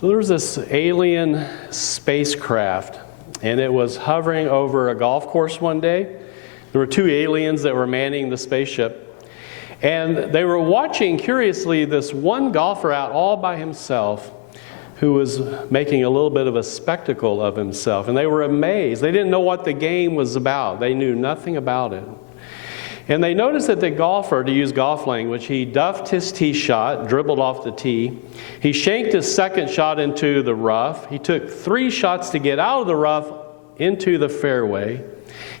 So there was this alien spacecraft, and it was hovering over a golf course one day. There were two aliens that were manning the spaceship, and they were watching curiously this one golfer out all by himself who was making a little bit of a spectacle of himself. And they were amazed. They didn't know what the game was about. They knew nothing about it. And they noticed that the golfer, to use golf language, he duffed his tee shot, dribbled off the tee. He shanked his second shot into the rough. He took 3 shots to get out of the rough into the fairway.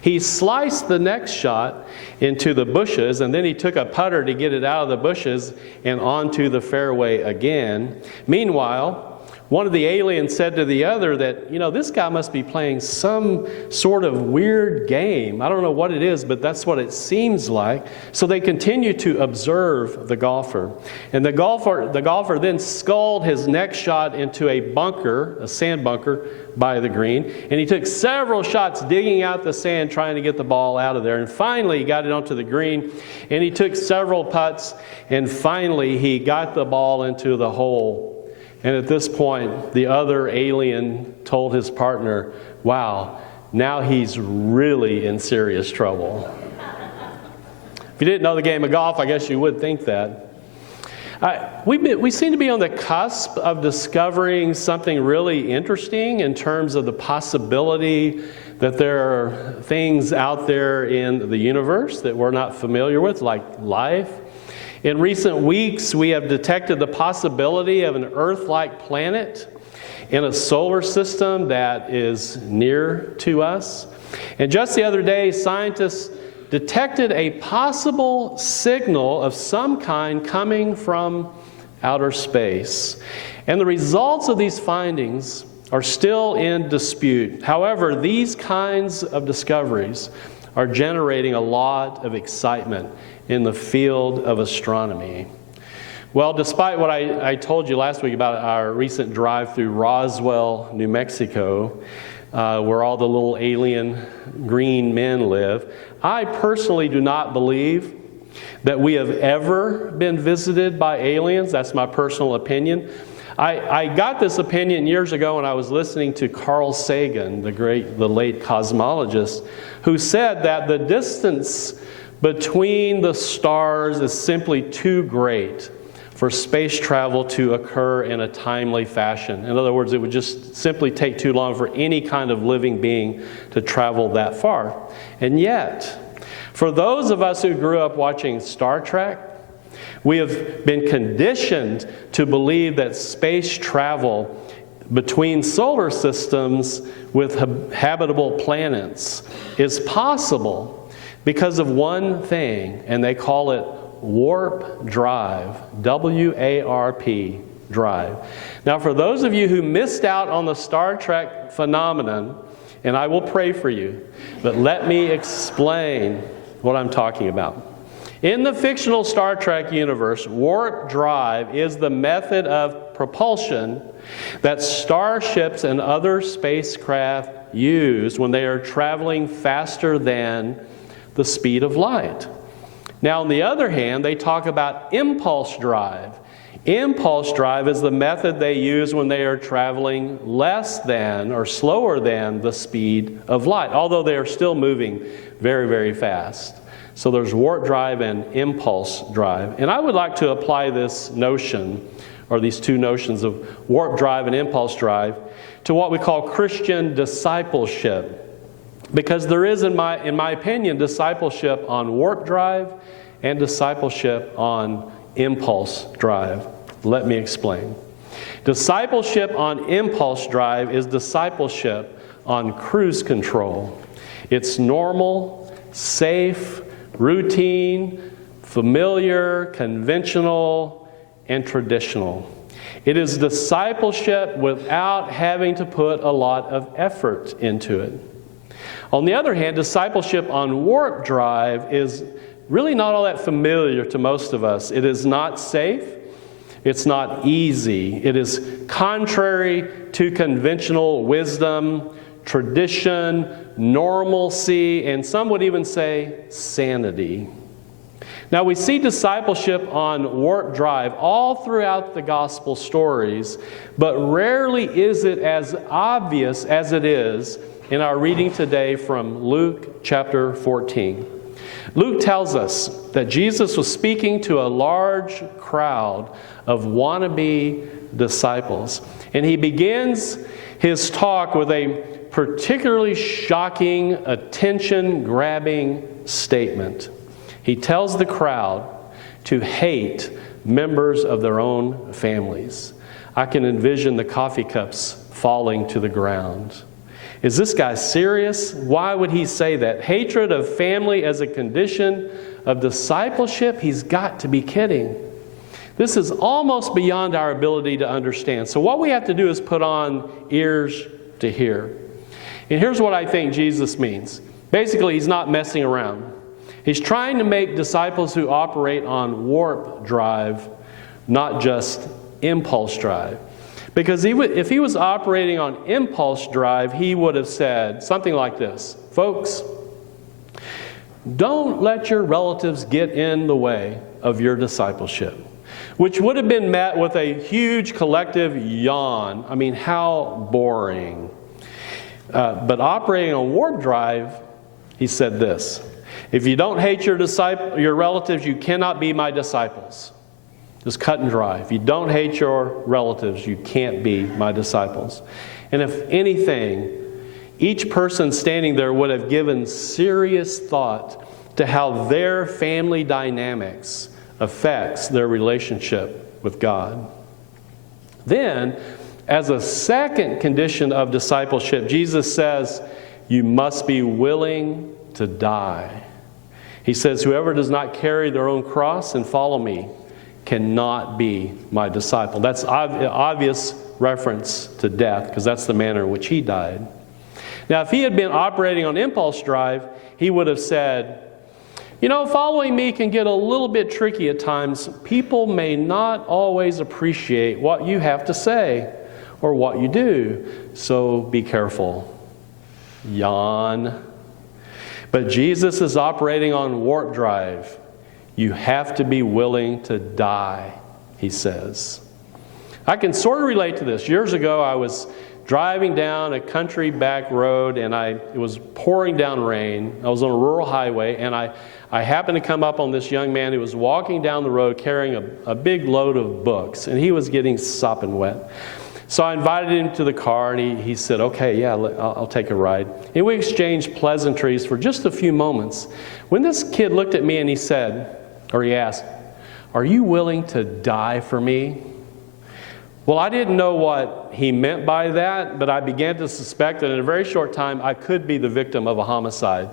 He sliced the next shot into the bushes, and then he took a putter to get it out of the bushes and onto the fairway again. Meanwhile, one of the aliens said to the other that, this guy must be playing some sort of weird game. I don't know what it is, but that's what it seems like. So they continue to observe the golfer. And the golfer then sculled his next shot into a bunker, a sand bunker, by the green. And he took several shots digging out the sand, trying to get the ball out of there. And finally, he got it onto the green. And he took several putts. And finally, he got the ball into the hole. And at this point, the other alien told his partner, wow, now he's really in serious trouble. If you didn't know the game of golf, I guess you would think that. We seem to be on the cusp of discovering something really interesting in terms of the possibility that there are things out there in the universe that we're not familiar with, like life. In recent weeks, we have detected the possibility of an Earth-like planet in a solar system that is near to us. And just the other day, scientists detected a possible signal of some kind coming from outer space. And the results of these findings are still in dispute. However, these kinds of discoveries are generating a lot of excitement in the field of astronomy. Well, despite what I told you last week about our recent drive through Roswell, New Mexico, where all the little alien green men live, I personally do not believe that we have ever been visited by aliens. That's my personal opinion. I got this opinion years ago when I was listening to Carl Sagan, the late cosmologist, who said that the distance between the stars is simply too great for space travel to occur in a timely fashion. In other words, it would just simply take too long for any kind of living being to travel that far. And yet, for those of us who grew up watching Star Trek, we have been conditioned to believe that space travel between solar systems with habitable planets is possible because of one thing, and they call it warp drive, W-A-R-P, drive. Now, for those of you who missed out on the Star Trek phenomenon, and I will pray for you, but let me explain what I'm talking about. In the fictional Star Trek universe, warp drive is the method of propulsion that starships and other spacecraft use when they are traveling faster than the speed of light. Now, on the other hand, they talk about impulse drive. Impulse drive is the method they use when they are traveling less than or slower than the speed of light, although they are still moving very, very fast. So there's warp drive and impulse drive. And I would like to apply this notion, or these two notions of warp drive and impulse drive, to what we call Christian discipleship. Because there is, in my opinion, discipleship on warp drive and discipleship on impulse drive. Let me explain. Discipleship on impulse drive is discipleship on cruise control. It's normal, safe, routine, familiar, conventional, and traditional. It is discipleship without having to put a lot of effort into it. On the other hand, discipleship on warp drive is really not all that familiar to most of us. It is not safe. It's not easy. It is contrary to conventional wisdom, tradition, normalcy, and some would even say sanity. Now, we see discipleship on warp drive all throughout the gospel stories, but rarely is it as obvious as it is in our reading today from Luke chapter 14. Luke tells us that Jesus was speaking to a large crowd of wannabe disciples, and he begins his talk with a particularly shocking, attention-grabbing statement. He tells the crowd to hate members of their own families. I can envision the coffee cups falling to the ground. Is this guy serious? Why would he say that? Hatred of family as a condition of discipleship? He's got to be kidding. This is almost beyond our ability to understand. So what we have to do is put on ears to hear. And here's what I think Jesus means. Basically, he's not messing around. He's trying to make disciples who operate on warp drive, not just impulse drive. Because if he was operating on impulse drive, he would have said something like this: folks, don't let your relatives get in the way of your discipleship. Which would have been met with a huge collective yawn. I mean, how boring. But operating on warp drive, he said this: if you don't hate your relatives, you cannot be my disciples. Just cut and dry. If you don't hate your relatives, you can't be my disciples. And if anything, each person standing there would have given serious thought to how their family dynamics affects their relationship with God. Then, as a second condition of discipleship, Jesus says, you must be willing to die. He says, whoever does not carry their own cross and follow me cannot be my disciple. That's obvious reference to death, because that's the manner in which he died. Now, if he had been operating on impulse drive, he would have said, you know, following me can get a little bit tricky at times. People may not always appreciate what you have to say or what you do, so be careful. Yawn. But Jesus is operating on warp drive. You have to be willing to die, he says. I can sort of relate to this. Years ago, I was driving down a country back road, and it was pouring down rain. I was on a rural highway, and I happened to come up on this young man who was walking down the road carrying a big load of books, and he was getting sopping wet. So I invited him to the car, and he said, okay, yeah, I'll take a ride. And we exchanged pleasantries for just a few moments. When this kid looked at me and he asked, are you willing to die for me? Well, I didn't know what he meant by that, but I began to suspect that in a very short time I could be the victim of a homicide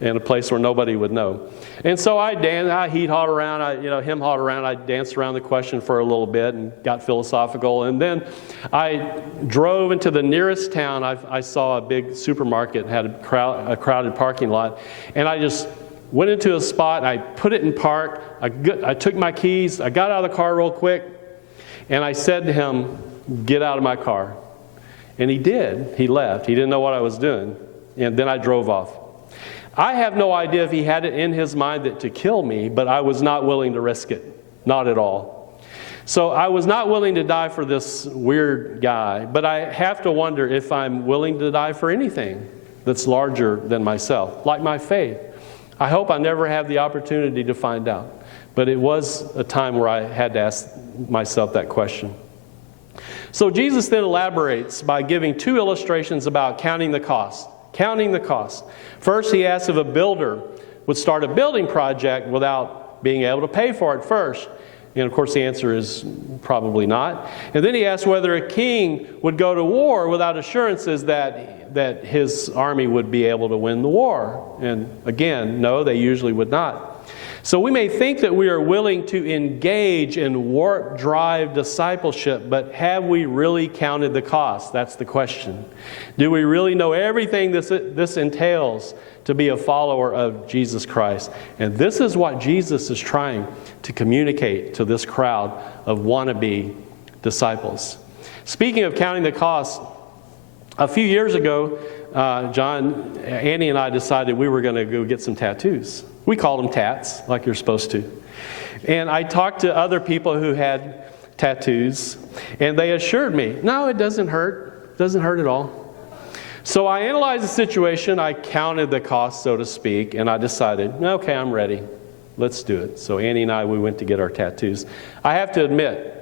in a place where nobody would know. And so he'd hauled around, him hauled around, I danced around the question for a little bit and got philosophical. And then I drove into the nearest town. I saw a big supermarket, had a crowded parking lot, and I just went into a spot, I put it in park, I took my keys, I got out of the car real quick, and I said to him, get out of my car. And he did. He left. He didn't know what I was doing. And then I drove off. I have no idea if he had it in his mind to kill me, but I was not willing to risk it. Not at all. So I was not willing to die for this weird guy, but I have to wonder if I'm willing to die for anything that's larger than myself, like my faith. I hope I never have the opportunity to find out. But it was a time where I had to ask myself that question. So Jesus then elaborates by giving two illustrations about counting the cost. Counting the cost. First, he asks if a builder would start a building project without being able to pay for it first. And of course the answer is probably not. And then he asks whether a king would go to war without assurances that his army would be able to win the war. And again, no, they usually would not. So we may think that we are willing to engage in warp drive discipleship, but have we really counted the cost? That's the question. Do we really know everything this entails to be a follower of Jesus Christ? And this is what Jesus is trying to communicate to this crowd of wannabe disciples. Speaking of counting the cost, a few years ago, Annie and I decided we were going to go get some tattoos. We called them tats, like you're supposed to. And I talked to other people who had tattoos, and they assured me, no, it doesn't hurt. It doesn't hurt at all. So I analyzed the situation. I counted the cost, so to speak, and I decided, okay, I'm ready. Let's do it. So Annie and I, we went to get our tattoos. I have to admit,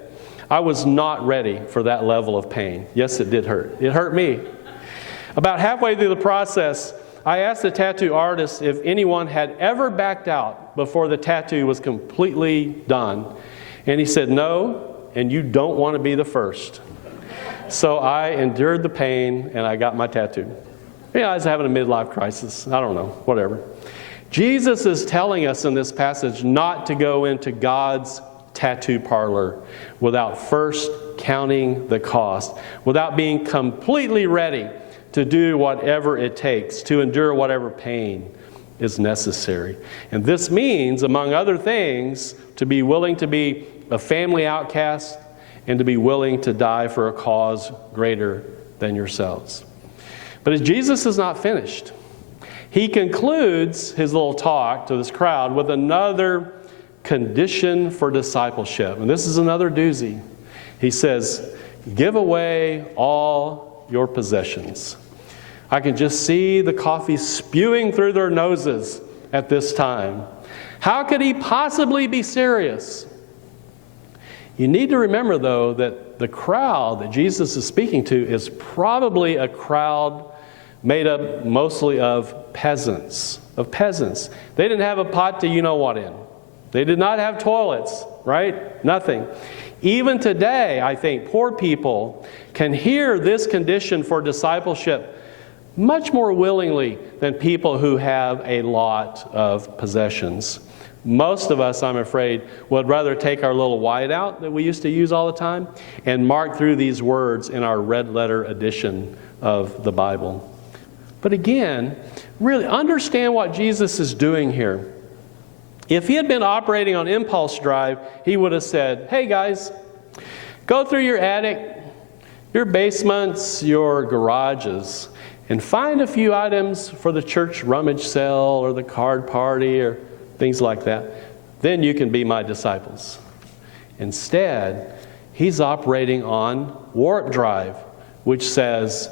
I was not ready for that level of pain. Yes, it did hurt. It hurt me. About halfway through the process, I asked the tattoo artist if anyone had ever backed out before the tattoo was completely done. And he said, no, and you don't want to be the first. So I endured the pain, and I got my tattoo. I was having a midlife crisis. I don't know, whatever. Jesus is telling us in this passage not to go into God's tattoo parlor without first counting the cost, without being completely ready to do whatever it takes, to endure whatever pain is necessary. And this means, among other things, to be willing to be a family outcast and to be willing to die for a cause greater than yourselves. But as Jesus is not finished, he concludes his little talk to this crowd with another condition for discipleship. And this is another doozy. He says, give away all your possessions. I can just see the coffee spewing through their noses at this time. How could he possibly be serious? You need to remember, though, that the crowd that Jesus is speaking to is probably a crowd made up mostly of peasants. They didn't have a pot to you-know-what in. They did not have toilets, right? Nothing. Even today, I think, poor people can hear this condition for discipleship much more willingly than people who have a lot of possessions. Most of us, I'm afraid, would rather take our little whiteout that we used to use all the time and mark through these words in our red letter edition of the Bible. But again, really understand what Jesus is doing here. If he had been operating on impulse drive, he would have said, hey guys, go through your attic, your basements, your garages, and find a few items for the church rummage sale or the card party or things like that. Then you can be my disciples. Instead, he's operating on warp drive, which says,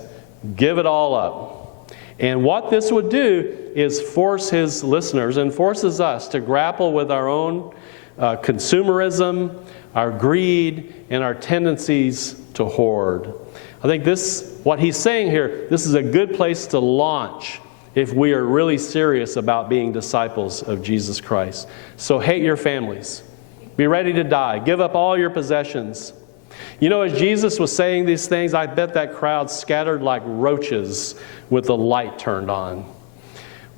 give it all up. And what this would do is force his listeners and forces us to grapple with our own consumerism, our greed, and our tendencies to hoard. I think what he's saying here, this is a good place to launch if we are really serious about being disciples of Jesus Christ. So hate your families. Be ready to die. Give up all your possessions. You know, as Jesus was saying these things, I bet that crowd scattered like roaches with the light turned on.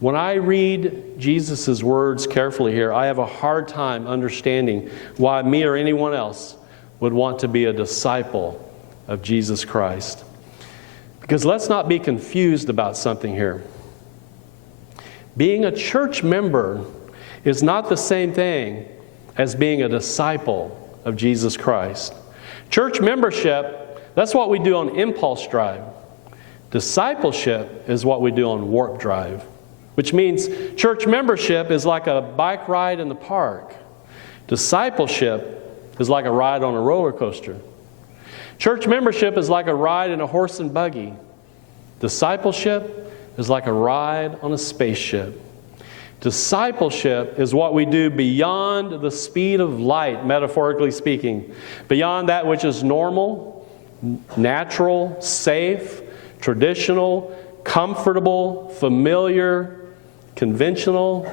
When I read Jesus' words carefully here, I have a hard time understanding why me or anyone else would want to be a disciple of Jesus Christ. Because let's not be confused about something here. Being a church member is not the same thing as being a disciple of Jesus Christ. Church membership, that's what we do on impulse drive. Discipleship is what we do on warp drive, which means church membership is like a bike ride in the park. Discipleship is like a ride on a roller coaster. Church membership is like a ride in a horse and buggy. Discipleship is like a ride on a spaceship. Discipleship is what we do beyond the speed of light, metaphorically speaking, beyond that which is normal, natural, safe, traditional, comfortable, familiar, conventional,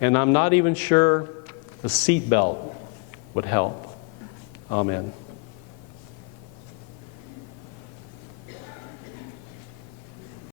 and I'm not even sure a seatbelt would help. Amen.